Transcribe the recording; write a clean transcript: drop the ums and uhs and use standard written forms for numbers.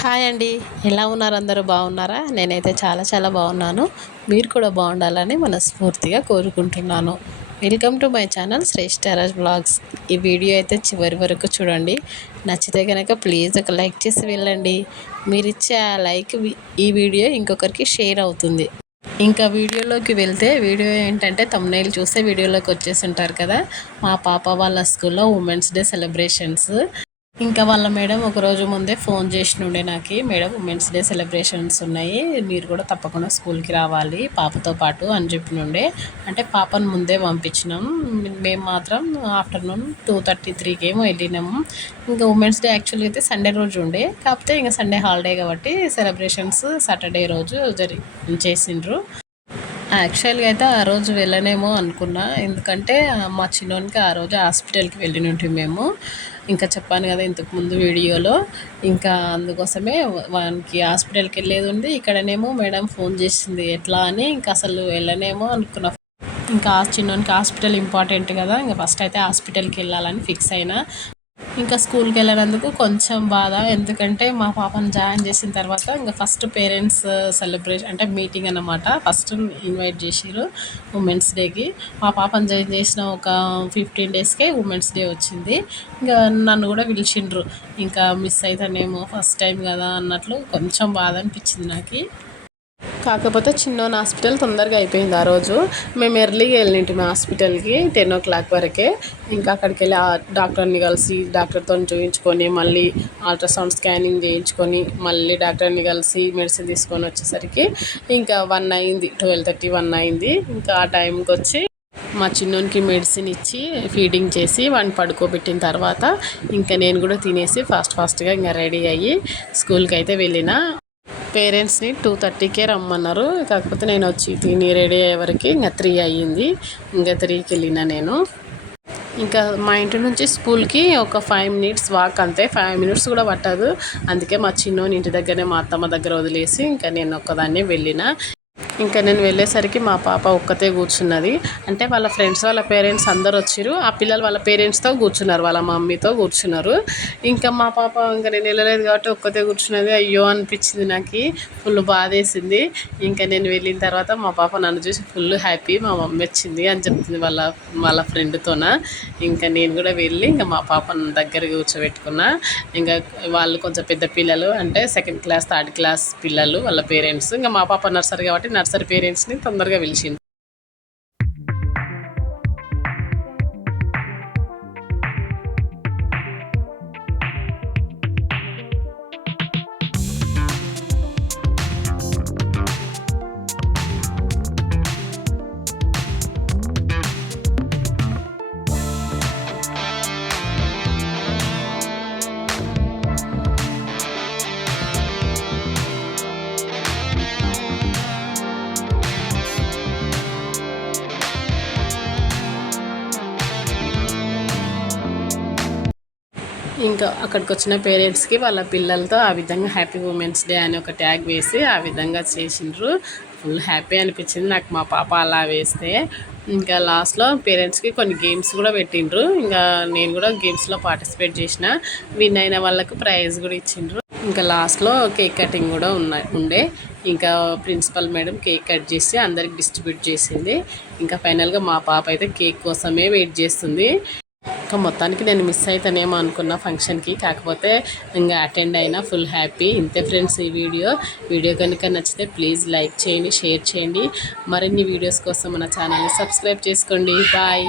Hi అండి. ఎలా ఉన్నారు? అందరూ బాగున్నారా? నేనైతే చాలా చాలా బాగున్నాను. మీరు కూడా బాగుండాలని మనస్ఫూర్తిగా కోరుకుంటున్నాను. Welcome to my channel Shreshtaraj blogs. ఈ వీడియో అయితే చివరి వరకు చూడండి. నచ్చితే కనుక ప్లీజ్ ఒక లైక్ చేసి వెళ్ళండి. మీరిచ్చే ఆ లైక్ ఈ వీడియో ఇంకొకరికి షేర్ అవుతుంది. ఇంకా వీడియోలోకి వెళ్తే వీడియో ఏంటంటే థంబ్నెయిల్ చూస్తే వీడియోలోకి వచ్చేసి ఉంటారు కదా. మా పాప వాళ్ళ స్కూల్లో ఉమెన్స్ డే సెలబ్రేషన్స్. ఇంకా వాళ్ళ మేడం ఒకరోజు ముందే ఫోన్ చేసినుండే నాకు, మేడం ఉమెన్స్ డే సెలబ్రేషన్స్ ఉన్నాయి, మీరు కూడా తప్పకుండా స్కూల్కి రావాలి పాపతో పాటు అని చెప్పినుండే. అంటే పాపను ముందే పంపించినాం. మేము మాత్రం ఆఫ్టర్నూన్ 2:33కి ఏమో వెళ్ళినాము. ఇంకా ఉమెన్స్ డే యాక్చువల్గా అయితే సండే రోజు ఉండే, కాకపోతే ఇంకా సండే హాలిడే కాబట్టి సెలబ్రేషన్స్ సాటర్డే రోజు చేసిండ్రు. యాక్చువల్గా అయితే ఆ రోజు వెళ్ళనేమో అనుకున్నా, ఎందుకంటే మా చిన్నోనికి ఆ రోజు హాస్పిటల్కి వెళ్ళినుంటి మేము. ఇంకా చెప్పాను కదా ఇంతకుముందు వీడియోలో. ఇంకా అందుకోసమే వానికి హాస్పిటల్కి వెళ్ళేది ఉంది. ఇక్కడనేమో మేడం ఫోన్ చేసింది ఎట్లా అని, ఇంకా అసలు వెళ్ళనేమో అనుకున్నా. ఇంకా చిన్నోనికి హాస్పిటల్ ఇంపార్టెంట్ కదా, ఇంకా ఫస్ట్ అయితే హాస్పిటల్కి వెళ్ళాలని ఫిక్స్ అయినా. ఇంకా స్కూల్కి వెళ్ళినందుకు కొంచెం బాధ, ఎందుకంటే మా పాపను జాయిన్ చేసిన తర్వాత ఇంకా ఫస్ట్ పేరెంట్స్ సెలబ్రేషన్ అంటే మీటింగ్ అన్నమాట. ఫస్ట్ ఇన్వైట్ చేసిర్రు ఉమెన్స్ డేకి. మా పాపను జాయిన్ చేసిన ఒక 15 డేస్కే ఉమెన్స్ డే వచ్చింది. ఇంకా నన్ను కూడా పిలిచిండ్రు. ఇంకా మిస్ అవుతానేమో ఫస్ట్ టైం కదా అన్నట్లు కొంచెం బాధ అనిపించింది నాకు. కాకపోతే చిన్నోని హాస్పిటల్ తొందరగా అయిపోయింది ఆ రోజు. మేము ఎర్లీగా వెళ్ళింటిమి హాస్పిటల్కి 10 o'clock వరకే. ఇంకా అక్కడికి వెళ్ళి ఆ డాక్టర్ని కలిసి డాక్టర్తో చూయించుకొని మళ్ళీ అల్ట్రాసౌండ్ స్కానింగ్ చేయించుకొని మళ్ళీ డాక్టర్ని కలిసి మెడిసిన్ తీసుకొని వచ్చేసరికి ఇంకా 1 అయింది, 12:30 1 అయింది. ఇంకా ఆ టైంకి వచ్చి మా చిన్నోనికి మెడిసిన్ ఇచ్చి ఫీడింగ్ చేసి వాడిని పడుకోబెట్టిన తర్వాత ఇంకా నేను కూడా తినేసి ఫాస్ట్గా ఇంకా రెడీ అయ్యి స్కూల్కి అయితే వెళ్ళిన. పేరెంట్స్ని 2:30కే రమ్మన్నారు, కాకపోతే నేను వచ్చి తిని రెడీ అయ్యే వరకు ఇంకా 3 అయ్యింది. ఇంకా 3కి వెళ్ళిన నేను. ఇంకా మా ఇంటి నుంచి స్కూల్కి ఒక 5 minutes వాక్, అంతే 5 minutes కూడా పట్టదు. అందుకే మా చిన్నోని ఇంటి దగ్గరనే మా అత్తమ్మ దగ్గర వదిలేసి ఇంకా నేను ఒక్కదాన్నే వెళ్ళిన. ఇంకా నేను వెళ్ళేసరికి మా పాప ఒక్కతే కూర్చున్నది. అంటే వాళ్ళ ఫ్రెండ్స్ వాళ్ళ పేరెంట్స్ అందరు వచ్చారు, ఆ పిల్లలు వాళ్ళ పేరెంట్స్తో కూర్చున్నారు, వాళ్ళ మమ్మీతో కూర్చున్నారు. ఇంకా మా పాప ఇంకా నేను వెళ్ళలేదు కాబట్టి ఒక్కతే కూర్చున్నది. అయ్యో అనిపించింది నాకు, ఫుల్ బాధేసింది. ఇంకా నేను వెళ్ళిన తర్వాత మా పాప నన్ను చూసి ఫుల్ హ్యాపీ, మా మమ్మీ వచ్చింది అని చెప్తుంది వాళ్ళ ఫ్రెండ్తోన. ఇంకా నేను కూడా వెళ్ళి ఇంకా మా పాపను దగ్గర కూర్చోబెట్టుకున్నా. ఇంకా వాళ్ళు కొంచెం పెద్ద పిల్లలు, అంటే 2nd class 3rd class పిల్లలు వాళ్ళ పేరెంట్స్. ఇంకా మా పాప నర్సరీ కాబట్టి నర్సరీ పేరెంట్స్ని తొందరగా పిలిచింది. ఇంకా అక్కడికి వచ్చిన పేరెంట్స్కి వాళ్ళ పిల్లలతో ఆ విధంగా హ్యాపీ ఉమెన్స్ డే అని ఒక ట్యాగ్ వేసి ఆ విధంగా చేసిండ్రు. ఫుల్ హ్యాపీ అనిపించింది నాకు మా పాప అలా వేస్తే. ఇంకా లాస్ట్లో పేరెంట్స్కి కొన్ని గేమ్స్ కూడా పెట్టిండ్రు. ఇంకా నేను కూడా గేమ్స్లో పార్టిసిపేట్ చేసిన. విన్ అయిన వాళ్ళకు ప్రైజ్ కూడా ఇచ్చిండ్రు. ఇంకా లాస్ట్లో కేక్ కటింగ్ కూడా ఉండే. ఇంకా ప్రిన్సిపల్ మేడం కేక్ కట్ చేసి అందరికి డిస్ట్రిబ్యూట్ చేసింది. ఇంకా ఫైనల్గా మా పాప అయితే కేక్ కోసమే వెయిట్ చేస్తుంది. ఇంకా మొత్తానికి నేను మిస్ అవుతానేమో అనుకున్న ఫంక్షన్కి, కాకపోతే ఇంకా అటెండ్ అయినా. Full happy. ఇంతే ఫ్రెండ్స్ ఈ వీడియో కనుక నచ్చితే ప్లీజ్ లైక్ చేయండి, షేర్ చేయండి. మరిన్ని వీడియోస్ కోసం మన ఛానల్ని సబ్స్క్రైబ్ చేసుకోండి. బాయ్.